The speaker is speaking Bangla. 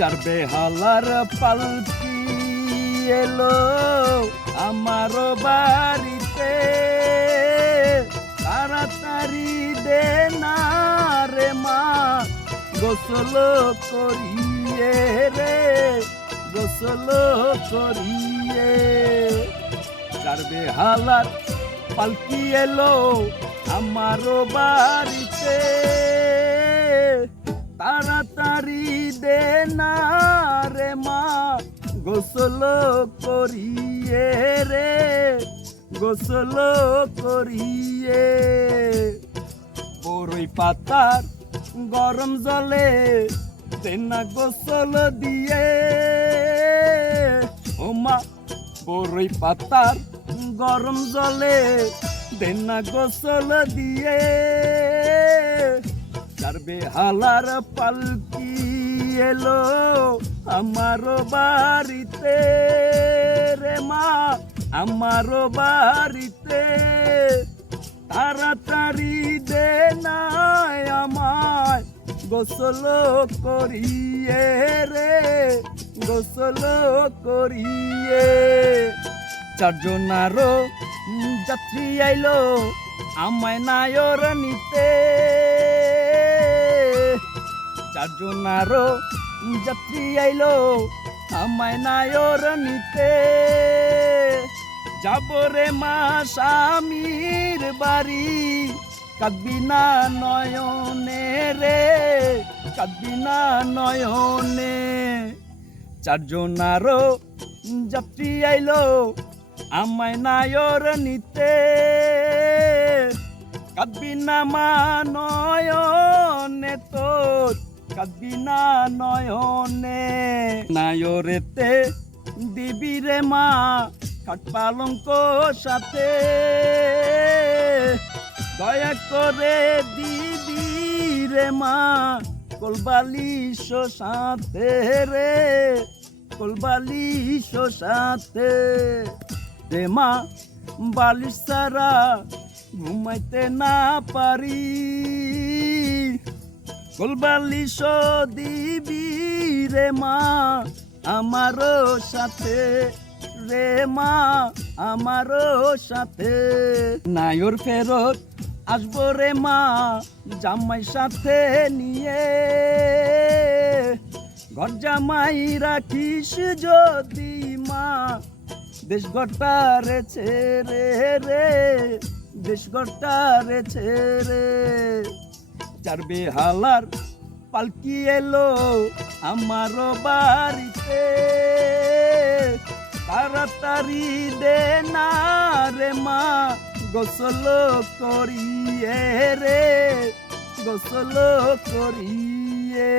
চার বেহালার পালকি এলো আমার বাড়িতে, তাড়াতাড়ি দে না রে মা গোসল করিয়ে রে, গোসল করিয়ে। চার বেহালার পালকি এলো আমার বাড়িতে, তাড়াতাড়ি দে না রে মা গোসল করিয়ে রে, গোসল করিয়ে। বড়ই পাতার গরম জলে দে না গোসল দিয়ে, ও মা বড়ই পাতার গরম জলে দে না গোসল দিয়ে। চার বেহালার পালকি এলো আমার বাড়িতে রে মা, আমার বাড়িতে, তাড়াতাড়ি দে না আমায় গোসল করিয়ে রে, গোসল করিয়ে। চারজনারও যাত্রী আইলো আমায় নায়র নিতে, চারজনারও যাত্রী আইলো আমায় নায়র নিতে। যাব রে মা স্বামীর বাড়ি, কাঁদবি না নয়নে রে, কাঁদবি না নয়নে। চারজনারও যাত্রী আইলো আমায় নায়র নিতে, কাঁদবি না মা নয়নে তোর, কাঁদবি না নয়নে। নায়রেতে দিবি রে মা খাট পালঙ্ক সাথে, দয়া করে দিবি রে মা কোলবালিশ সাথে রে, কোলবালিশ সাথে। রে মা বালিশ ছাড়া ঘুমাইতে না পারি, কোলবালিশ দিবি রে মা আমারও সাথে রে মা, আমারও সাথে। নায়র ফেরত আসবো রে মা জামাই সাথে নিয়ে, ঘর জামাই রাখিস যদি মা দেশ গটারে ছেড়ে রে, দেশ গটারে ছেড়ে। চার বেহালার পালকি এলো আমার বাড়িতে, তাড়াতাড়ি দে না রে মা গোসল করিয়ে রে, গোসল করিয়ে।